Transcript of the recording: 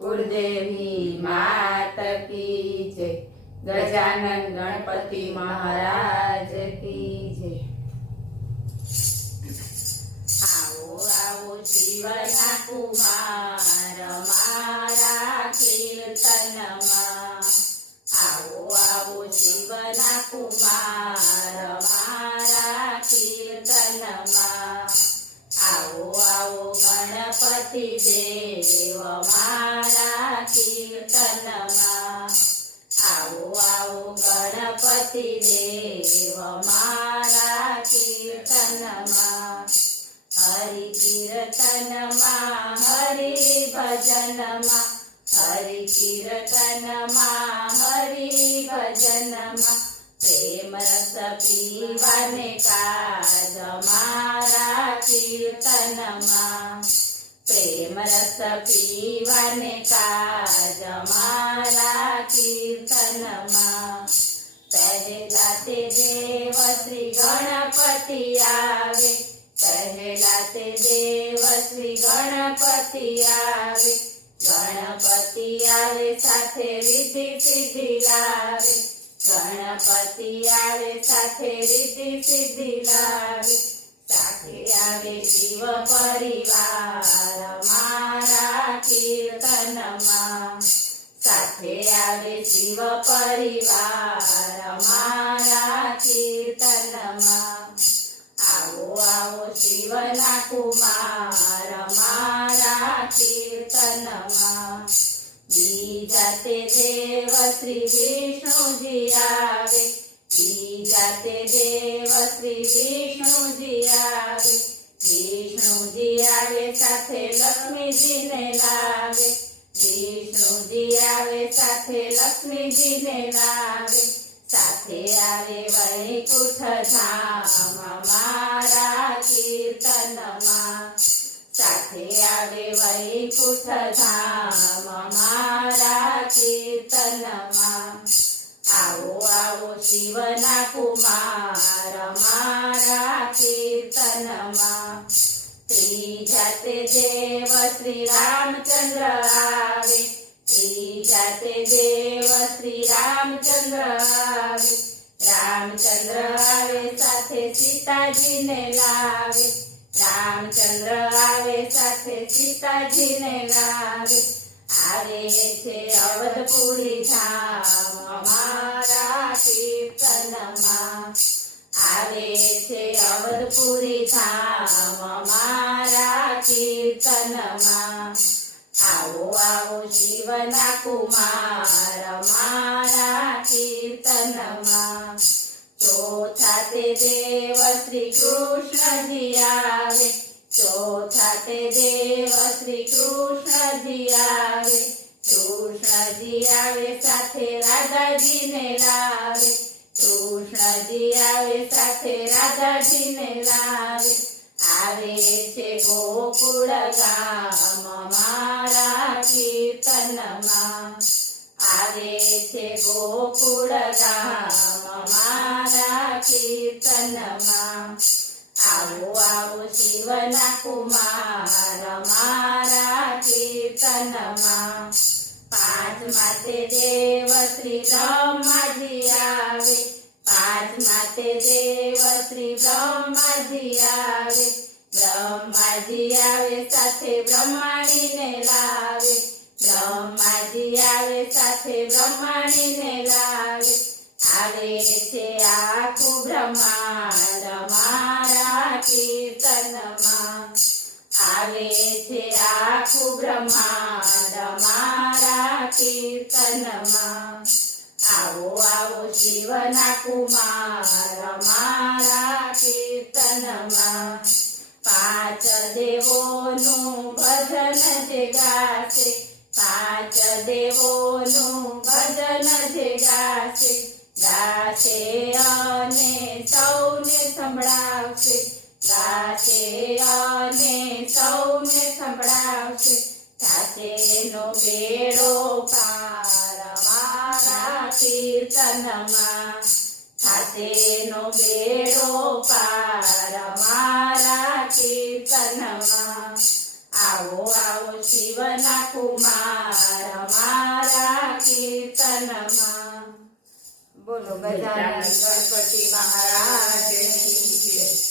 कुलदेवी मात की जय। गजानन गणपति महाराज की जय। आओ आओ शिवना कुमार मारा कीर्तनमा। आओ आओ शिवना कुमार मारा कीर्तनमा। आओ आओ गणपति देव मारा कीर्तनमा। आओ आओ गणपति देव मारा कीर्तनमा। हरि कीर्तनमा हरि भजनमा। हरि कीर्तनमा हरि भजनमा। प्रेम रस पीवाने काज मारा कीर्तनमा। प्रेम रस पीवाने काज मारा कीर्तनमा। पहला ते देव श्री गणपति आवे। पहला ते देव श्री गणपति आवे। गणपति आवे साथे रिद्धि सिद्धि लावे। गणपति आवे साथे रिद्धि सिद्धि लावे। साथे आवे शिव परिवार मारा कीर्तनमा। साथे आवे शिव परिवार मारा कीर्तनमा। आओ आओ शिवना कुमार मारा कीर्तनमा। बीजा ते देव श्री विष्णुजी आवे। बीजा ते देव श्री विष्णुजी आवे। विष्णुजी आवे साथे लक्ष्मीजी ने लावे। विष्णुजी आवे साथे लक्ष्मीजी ने लावे। साथे आवे वैकुंठ धाम मारा कीर्तनमा। साथे आवे वैकुंठ धाम मारा कीर्तनमा। आओ आओ शिवना कुमार मारा कीर्तनमा। त्रीजा ते देव श्री रामचंद्र आवे। त्रीजा ते देव श्री रामचंद्र आवे। रामचंद्र आवे साथे सीताजी ने लावे। रामचंद्र आवे साथे सीताजी ने लावे। आवे छे अवधपुरी धाम मारा कीर्तनमा। आवे छे अवधपुरी धाम मारा कीर्तनमा। आओ आओ शिवना कुमार मारा कीर्तनमा। चौथा ते देव श्री कृष्ण जी आवे। चौथा ते देव श्री कृष्ण जी आवे। कृष्ण जी आवे साथे राधा जी ने लावे। कृष्ण जी आवे साथे राधा जी ने लावे। आवे छे गोकुळ गाम मारा कीर्तनमा। आवे छे गोकुळ गाम मारा कीर्तनमा। आओ आओ शिवना कुमार मारा कीर्तनमा। पांचमा ते देव श्री ब्रह्माजी आवे। पांचमा ते देव श्री ब्रह्माजी आवे। ब्रह्माजी आवे साथे ब्रह्माणी ने लावे। ब्रह्माजी आवे साथे ब्रह्माणी ने लावे। आवे छे आखु ब्रह्मांड मारा कीर्तनमा। आवे छे आखु ब्रह्मांड मारा कीर्तनमा। आओ आओ शिवना कुमार मारा कीर्तनमा। पांच देवोनु भजन जे गासे। पांच देवोनु भजन जे गासे। गासे अने सौने संभळावशे। गासे अने सौने संभळावशे। थासेनो बेड़ो पार मारा कीर्तनमा। थासेनो बेड़ो पार मारा कीर्तनमा। आओ आओ શિવના કુમાર મારા કીર્તનમાં. બોલો ગજાનન ગણપતિ મહારાજની જય.